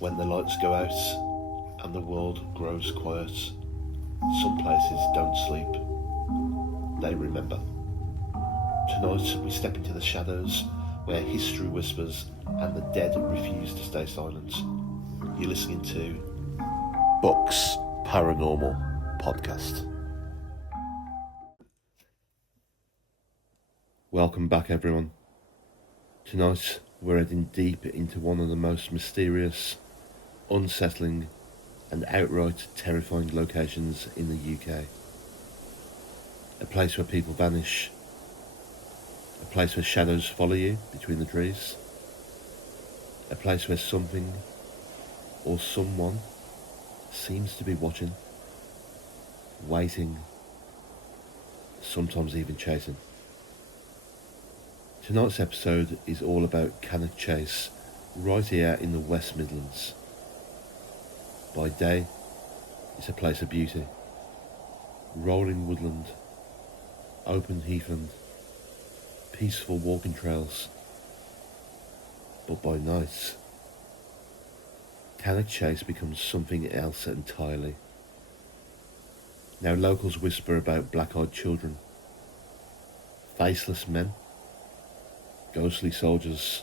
When the lights go out and the world grows quiet, some places don't sleep, they remember. Tonight we step into the shadows where history whispers and the dead refuse to stay silent. You're listening to Books Paranormal Podcast. Welcome back, everyone. Tonight we're heading deep into one of the most mysterious, unsettling and outright terrifying locations in the UK. A place where people vanish, a place where shadows follow you between the trees, a place where something or someone seems to be watching, waiting, sometimes even chasing. Tonight's episode is all about Cannock Chase, right here in the West Midlands. By day, it's a place of beauty. Rolling woodland, open heathland, peaceful walking trails. But by night, Cannock Chase becomes something else entirely. Now locals whisper about black-eyed children, faceless men, ghostly soldiers,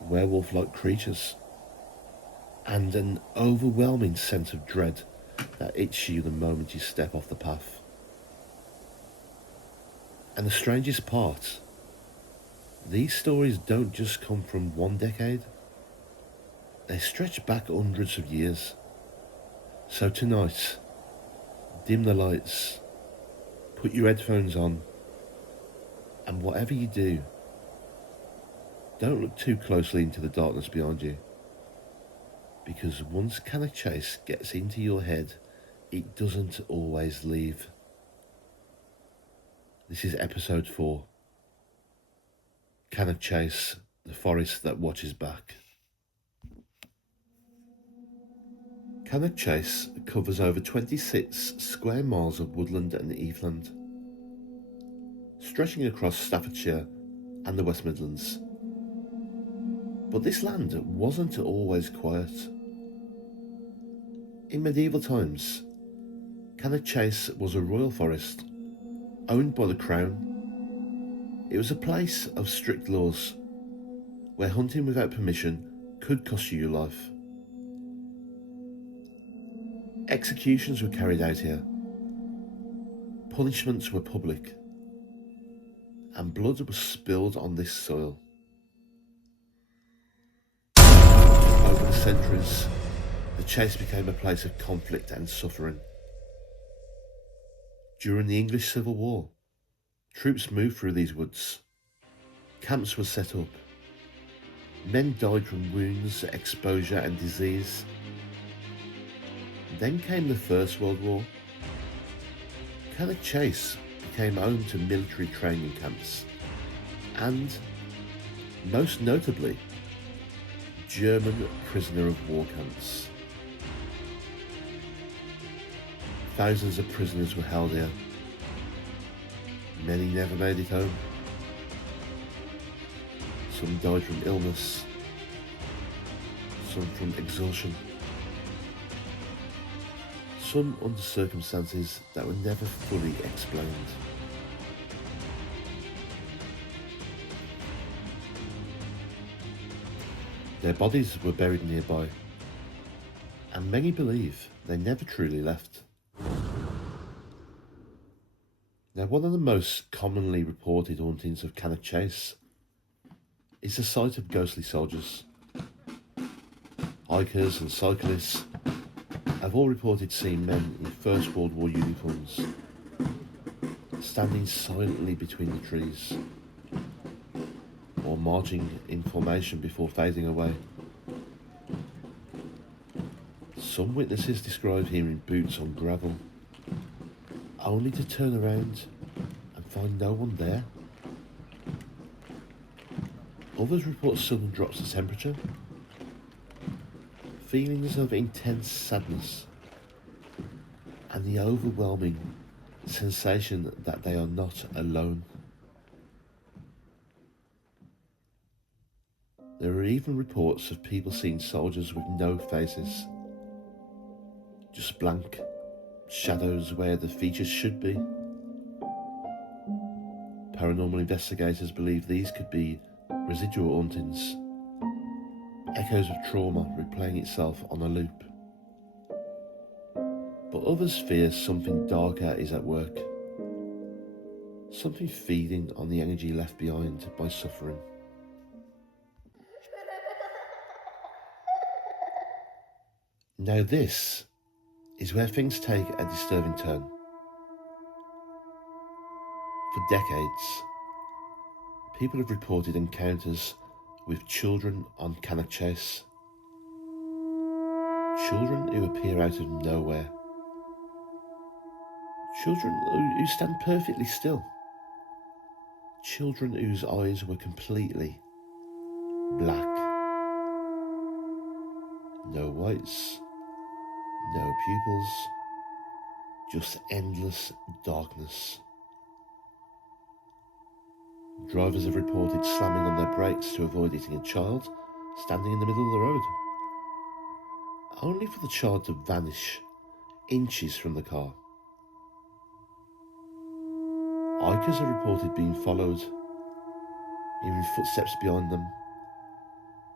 werewolf-like creatures, and an overwhelming sense of dread that hits you the moment you step off the path. And the strangest part, these stories don't just come from one decade, they stretch back hundreds of years. So tonight, dim the lights, put your headphones on, and whatever you do, don't look too closely into the darkness behind you. Because once Cannock Chase gets into your head, it doesn't always leave. This is episode 4. Cannock Chase, the forest that watches back. Cannock Chase covers over 26 square miles of woodland and heathland, stretching across Staffordshire and the West Midlands. But this land wasn't always quiet. In medieval times, Cannock Chase was a royal forest owned by the Crown. It was a place of strict laws, where hunting without permission could cost you your life. Executions were carried out here, punishments were public, and blood was spilled on this soil. Over the centuries, the chase became a place of conflict and suffering. During the English Civil War, troops moved through these woods. Camps were set up. Men died from wounds, exposure and disease. Then came the First World War. Cannock Chase became home to military training camps and, most notably, German prisoner of war camps. Thousands of prisoners were held here. Many never made it home. Some died from illness, some from exhaustion, some under circumstances that were never fully explained. Their bodies were buried nearby, and many believe they never truly left. Now, one of the most commonly reported hauntings of Cannock Chase is the sight of ghostly soldiers. Hikers and cyclists have all reported seeing men in First World War uniforms standing silently between the trees, or marching in formation before fading away. Some witnesses describe hearing boots on gravel, only to turn around and find no one there. Others report sudden drops of temperature, feelings of intense sadness, and the overwhelming sensation that they are not alone. There are even reports of people seeing soldiers with no faces, just blank shadows where the features should be. Paranormal investigators believe these could be residual hauntings, echoes of trauma replaying itself on a loop. But others fear something darker is at work, something feeding on the energy left behind by suffering. Now this is where things take a disturbing turn. For decades, people have reported encounters with children on Cannock Chase. Children who appear out of nowhere. Children who stand perfectly still. Children whose eyes were completely black. No whites, no pupils, just endless darkness. Drivers have reported slamming on their brakes to avoid hitting a child standing in the middle of the road, only for the child to vanish inches from the car. Hikers have reported being followed, hearing footsteps behind them,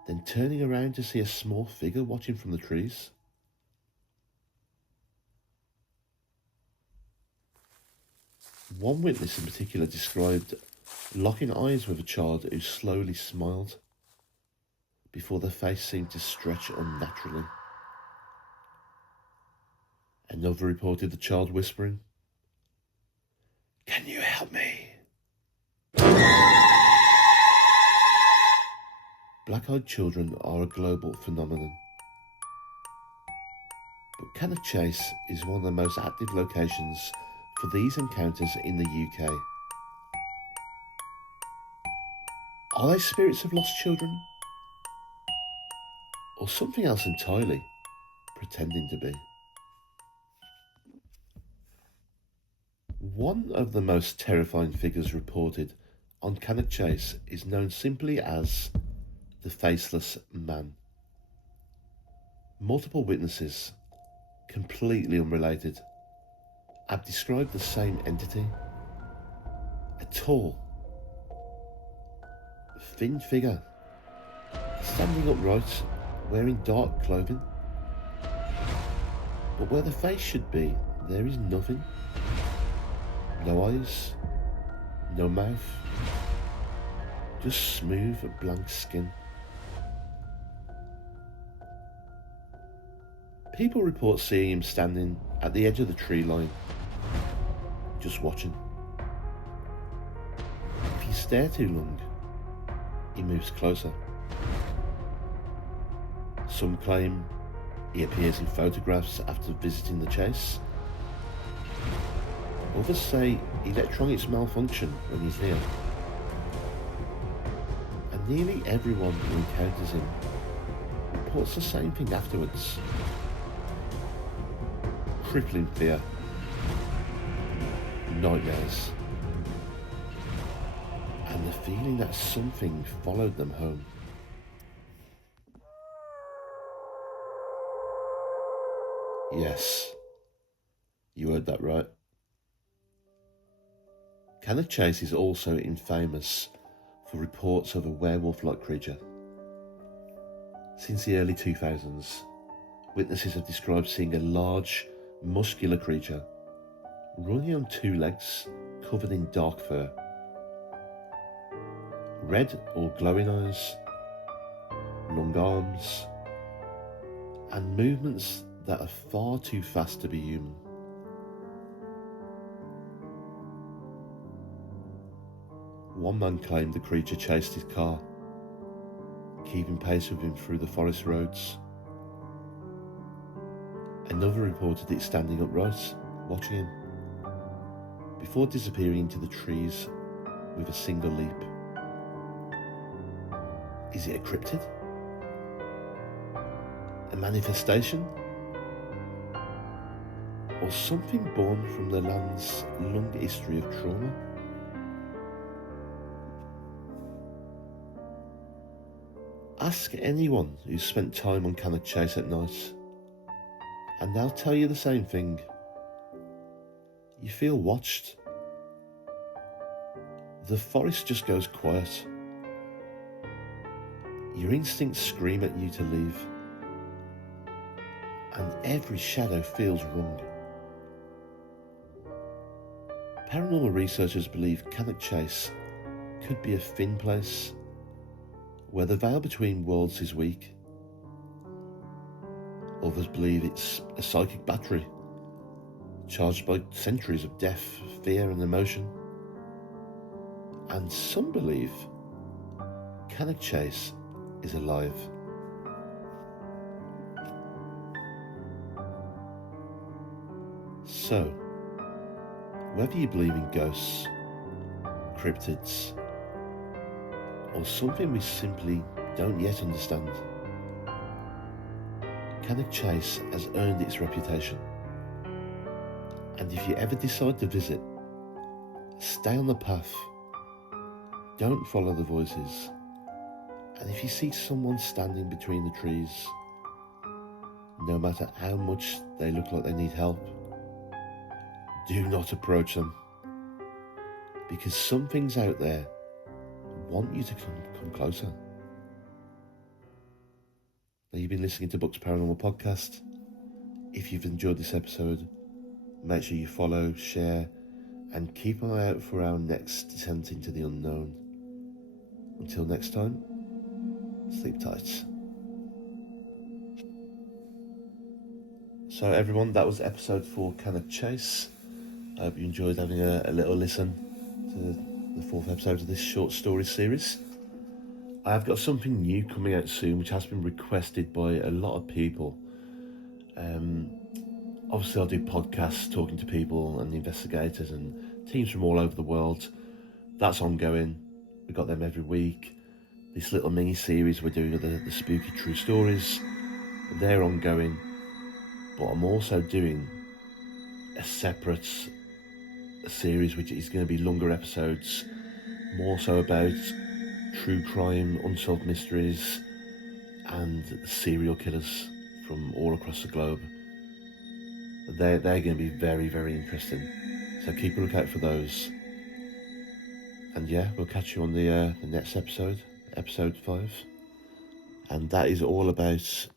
then turning around to see a small figure watching from the trees. One witness in particular described locking eyes with a child who slowly smiled before their face seemed to stretch unnaturally. Another reported the child whispering, "Can you help me?" Black-eyed children are a global phenomenon, but Cannock Chase is one of the most active locations for these encounters in the UK. Are they spirits of lost children? Or something else entirely, pretending to be? One of the most terrifying figures reported on Cannock Chase is known simply as the Faceless Man. Multiple witnesses, completely unrelated, have described the same entity. A tall, thin figure, standing upright, wearing dark clothing. But where the face should be, there is nothing. No eyes, no mouth, just smooth, blank skin. People report seeing him standing at the edge of the tree line, just watching. If you stare too long, he moves closer. Some claim he appears in photographs after visiting the chase. Others say electronics malfunction when he's here. And nearly everyone who encounters him reports the same thing afterwards. Crippling fear, nightmares, and the feeling that something followed them home. Yes, you heard that right. Cannock Chase is also infamous for reports of a werewolf-like creature. Since the early 2000s, witnesses have described seeing a large, muscular creature running on two legs covered in dark fur. Red or glowing eyes, long arms, and movements that are far too fast to be human. One man claimed the creature chased his car, keeping pace with him through the forest roads. Another reported it standing upright, watching him, before disappearing into the trees with a single leap. Is it a cryptid? A manifestation? Or something born from the land's long history of trauma? Ask anyone who's spent time on Cannock Chase at night, and they'll tell you the same thing. You feel watched. The forest just goes quiet. Your instincts scream at you to leave, and every shadow feels wrong. Paranormal researchers believe Cannock Chase could be a thin place where the veil between worlds is weak. Others believe it's a psychic battery charged by centuries of death, fear and emotion. And some believe Cannock Chase is alive. So, whether you believe in ghosts, cryptids, or something we simply don't yet understand, Cannock Chase has earned its reputation. And if you ever decide to visit, stay on the path. Don't follow the voices. And if you see someone standing between the trees, no matter how much they look like they need help, do not approach them. Because some things out there want you to come closer. Now, you've been listening to Books Paranormal Podcast. If you've enjoyed this episode, make sure you follow, share, and keep an eye out for our next descent into the unknown. Until next time, sleep tight. So everyone, that was episode 4, Cannock Chase. I hope you enjoyed having a little listen to the 4th episode of this short story series. I have got something new coming out soon, which has been requested by a lot of people. Obviously, I'll do podcasts talking to people and investigators and teams from all over the world. That's ongoing. We've got them every week. This little mini-series we're doing of the spooky true stories, they're ongoing. But I'm also doing a separate series which is going to be longer episodes, more so about true crime, unsolved mysteries, and serial killers from all across the globe. They're going to be very, very interesting. So keep a lookout for those. And yeah, we'll catch you on the next episode, episode 5. And that is all about